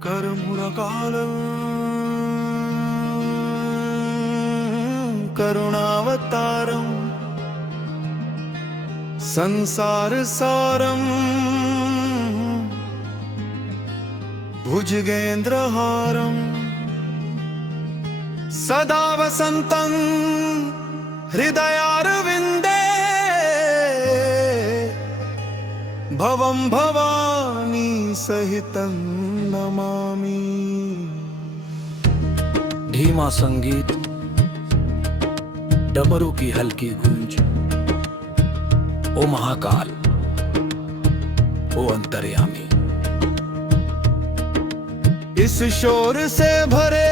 करमुरकालं करुणावतारं संसारसारं भुजगेन्द्रहारं सदा वसन्तं हृदयारविन्दे भवं भवानी सहितं नमामि। धीमा संगीत, डमरू की हल्की गूंज। ओ महाकाल, ओ अंतर्यामी। इस शोर से भरे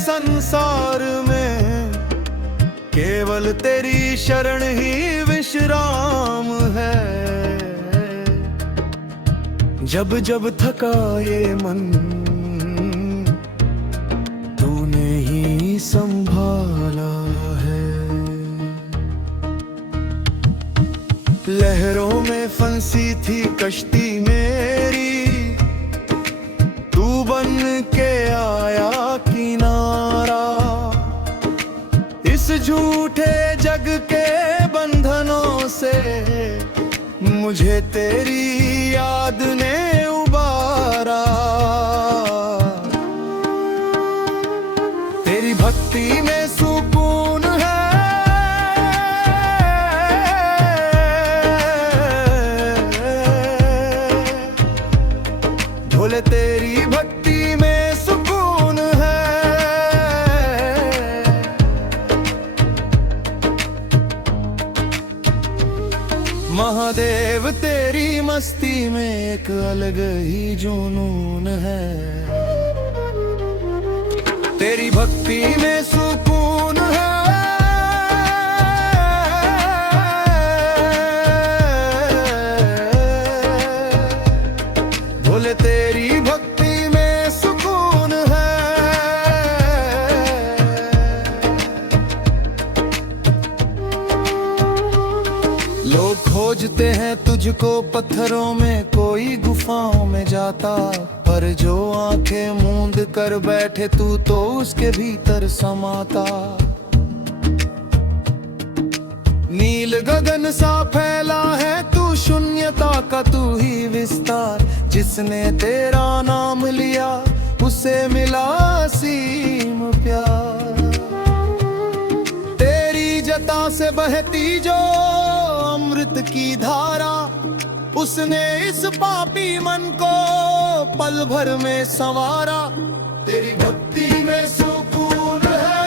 संसार में केवल तेरी शरण ही विश्राम है। जब जब थका ये मन तूने ही संभाला है। लहरों में फंसी थी कश्ती मेरी, तू बन के आया किनारा। इस झूठे जग के बंधनों से मुझे तेरी याद ने उबारा। तेरी भक्ति में सुकून है, भोले तेरी भक्ति में सुकून है। महादेव तेरी मस्ती में एक अलग ही जुनून है। तेरी भक्ति में सुकून है, भोले तेरी भक्ति में सुकून है। लोग खोजते हैं तुझको पत्थरों में, कोई गुफाओं में जाता, पर जो आंखें मूंद कर बैठे तू तो उसके भीतर समाता। नील गगन सा फैला है तू, शून्यता का तू ही विस्तार। जिसने तेरा नाम लिया उसे मिला असीम प्यार। तेरी जटा से बहती जो अमृत की धारा, उसने इस पापी मन को पल भर में संवारा। तेरी भक्ति में सुकून है,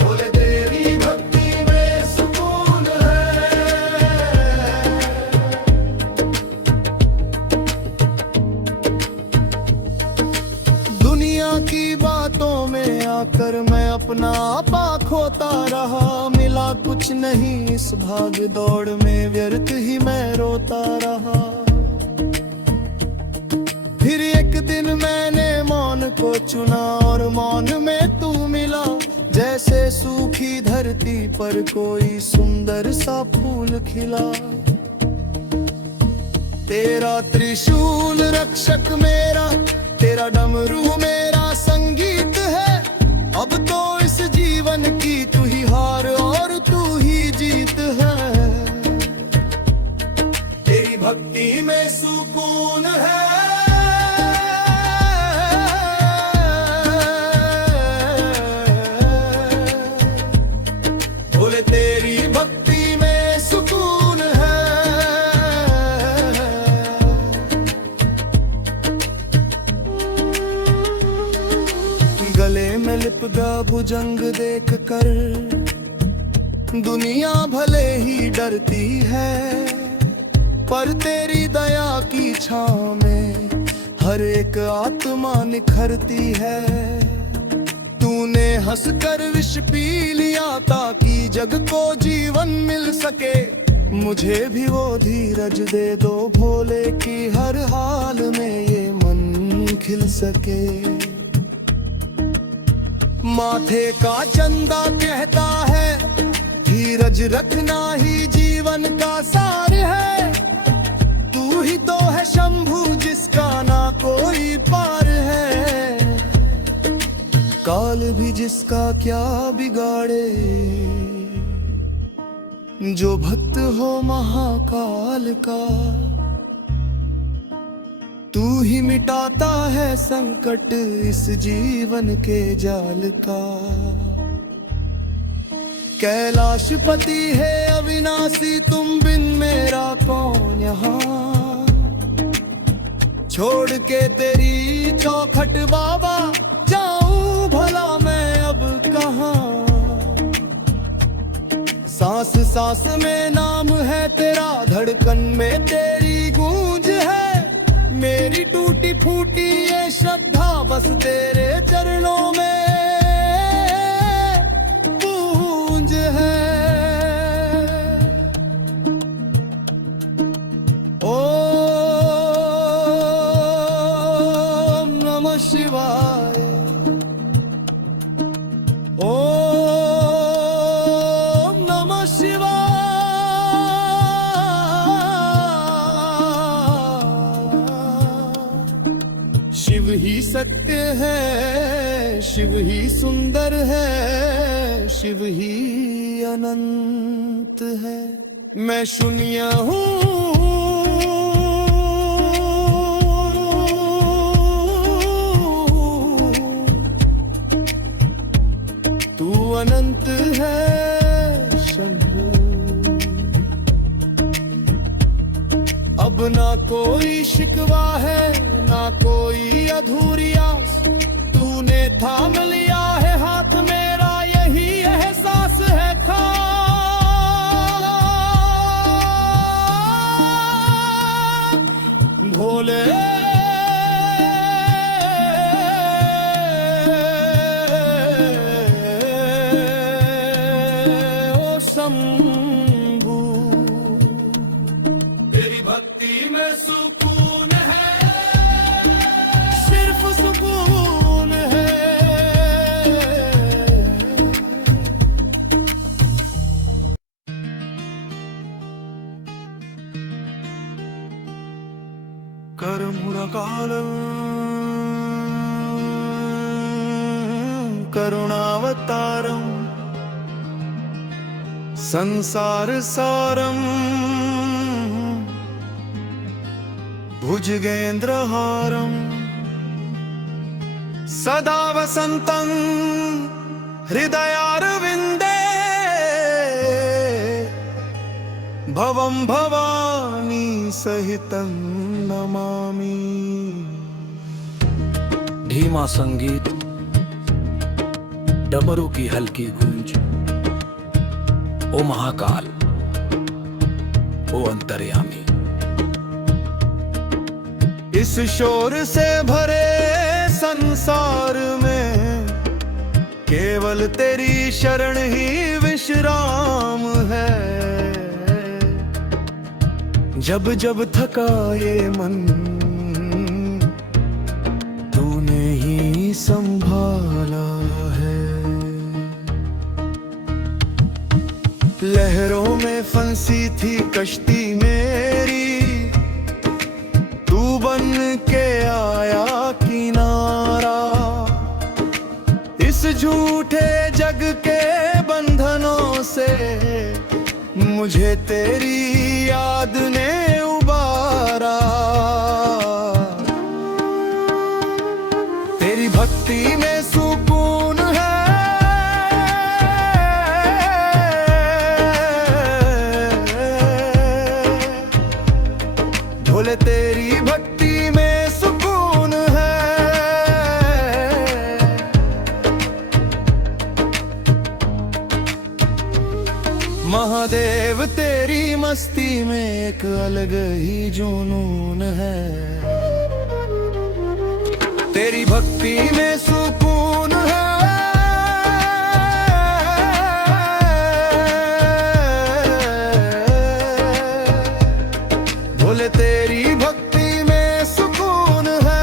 बोले तेरी भक्ति में सुकून है। दुनिया की बातों में आकर मैं अपना आपा खोता रहा। मिला कुछ नहीं इस भाग दौड़ में, व्यर्थ ही मैं रोता रहा। फिर एक दिन मैंने मौन को चुना और मौन में तू मिला। जैसे सूखी धरती पर कोई सुंदर सा फूल खिला। तेरा त्रिशूल रक्षक मेरा, तेरा डमरू मेरा संगीत है। अब तो इस जीवन की तू ही हार और तू ही जीत है। तेरी भक्ति में सुकून है, बोले तेरी भक्ति में सुकून है। गले में लिपटा भुजंग देख कर दुनिया भले ही डरती है, पर तेरी दया की छांव में हर एक आत्मा निखरती है। तूने हंसकर विष पी लिया ताकि जग को जीवन मिल सके। मुझे भी वो धीरज दे दो भोले की हर हाल में ये मन खिल सके। माथे का चंदा कहता है धीरज रखना ही जीवन का सार है। तू ही तो है शंभू जिसका ना कोई पार है। काल भी जिसका क्या बिगाड़े, जो भक्त हो महाकाल का। तू ही मिटाता है संकट इस जीवन के जाल का। कैलाशपति है अविनाशी, तुम बिन मेरा कौन यहाँ। छोड़ के तेरी चौखट बाबा, जाऊं भला मैं अब कहाँ। सांस सांस में नाम है तेरा, धड़कन में तेरी गूंज है। मेरी टूटी फूटी ये श्रद्धा बस तेरे चरणों में गूंज है। ओम नमः शिवाय। ओम नमः शिवाय। शिव ही सत्य है, शिव ही सुंदर है, शिव ही अनंत है। मैं शून्य हूँ, तू अनंत है शंभू। अब ना कोई शिकवा है, ना कोई अधूरी आस। तूने थाम लिया है हाथ मेरा, यही एहसास है खास। भोले ओ शंभू, तेरी भक्ति में सुकून है, सिर्फ सुकून है। करमुरकालं करुणावतारं संसारसारं भुजगेन्द्रहारं सदा वसन्तं हृदयारविन्दे भवं भवानी सहितं नमामि। धीमा संगीत, डमरू की हल्की गूंज। ओ महाकाल, ओ अंतर्यामी। इस शोर से भरे संसार में केवल तेरी शरण ही विश्राम है। जब जब थका ये मन, तूने ही संभाला है। लहरों में फंसी थी कश्ती मेरी, तू बन के आया किनारा। इस झूठे जग के बंधनों से मुझे तेरी याद ने उबारा। तेरी भक्ति में सुकून है, भोले तेरी भक्ति में सुकून है। महादेव तेरी मस्ती में एक अलग ही जुनून है। तेरी भक्ति में सुकून है, भोले तेरी भक्ति में सुकून है।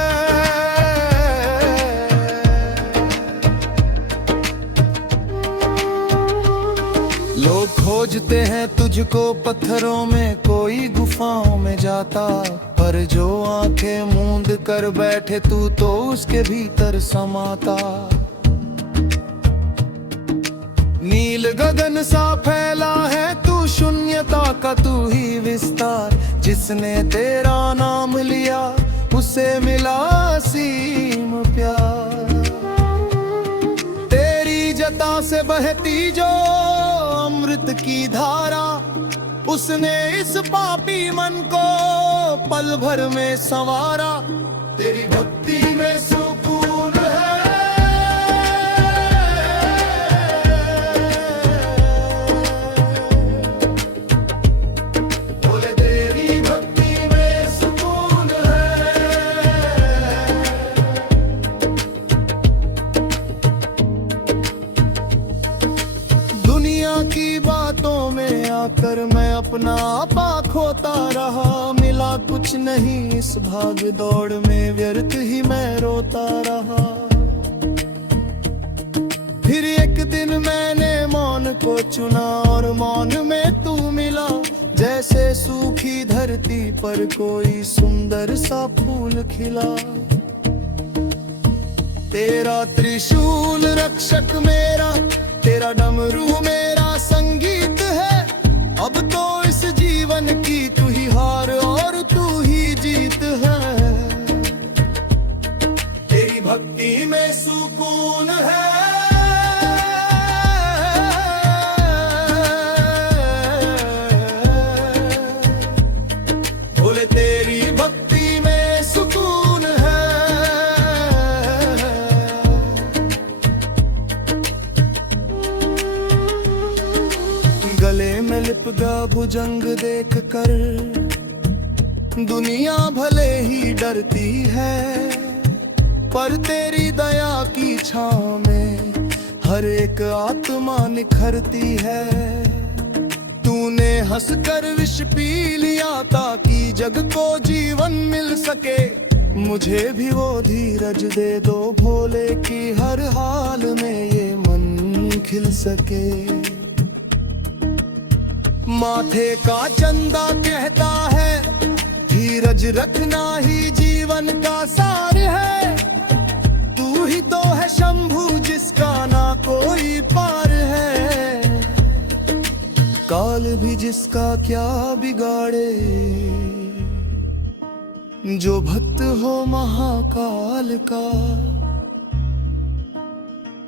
लोग खोजते हैं तुझको पत्थरों में, कोई गुफाओं में जाता, पर जो आंखें मूंद कर बैठे तू तो उसके भीतर समाता। नील गगन सा फैला है तू, शून्यता का तू ही विस्तार। जिसने तेरा नाम लिया उसे मिला असीम प्यार। तेरी जटा से बहती जो अमृत की धारा, उसने इस पापी मन को पल भर में संवारा। तेरी भक्ति में सुकून है, बोले तेरी भक्ति में सुकून है। दुनिया की बातों में आकर मैं अपना आपा खोता रहा, मिला कुछ नहीं इस भाग दौड़ में, व्यर्थ ही मैं रोता रहा। फिर एक दिन मैंने मौन को चुना और मौन में तू मिला। जैसे सूखी धरती पर कोई सुंदर सा फूल खिला। तेरा त्रिशूल रक्षक मेरा, तेरा डमरू मेरा संगीत है। अब तो इस जीवन की तू ही हार और तू ही जीत है। तेरी भक्ति में सुकून है, बोले तेरी भक्ति में सुकून है। गले में लिपटा भुजंग देख कर दुनिया भले ही डरती है, पर तेरी दया की छांव में हर एक आत्मा निखरती है। तूने हंसकर विष पी लिया ताकि जग को जीवन मिल सके। मुझे भी वो धीरज दे दो भोले कि हर हाल में ये मन खिल सके। माथे का चंदा कहता है धीरज रखना ही जीवन का सार है। तू ही तो है शंभु जिसका ना कोई पार है। काल भी जिसका क्या बिगाड़े, जो भक्त हो महाकाल का।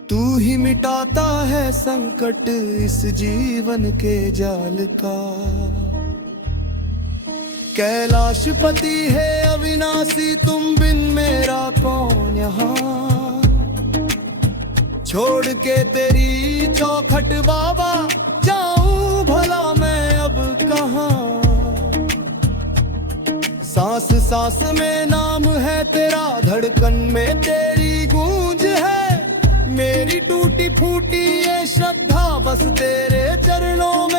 तू ही मिटाता है संकट इस जीवन के जाल का। कैलाशपति है अविनाशी, तुम बिन मेरा कौन यहाँ। छोड़ के तेरी चौखट बाबा, जाऊं भला मैं अब कहाँ। सांस सांस में नाम है तेरा, धड़कन में तेरी गूंज है। मेरी टूटी फूटी ये श्रद्धा बस तेरे चरणों में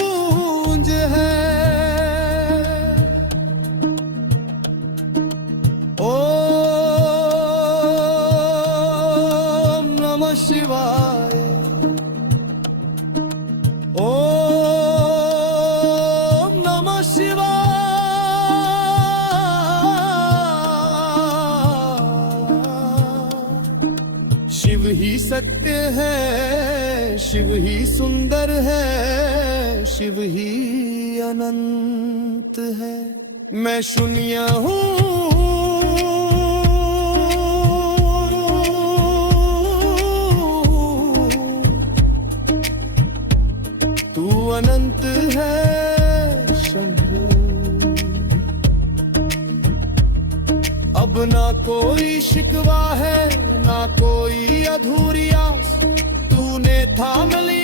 गूंज है। ओम नमः शिवाय, ओम नमः शिवाय। शिव ही सत्य है, शिव ही सुंदर है, शिव ही अनंत है। मैं शून्य हूँ, तू अनंत है शंभु। अब ना कोई शिकवा है, ना कोई अधूरी आस। तूने थाम लिया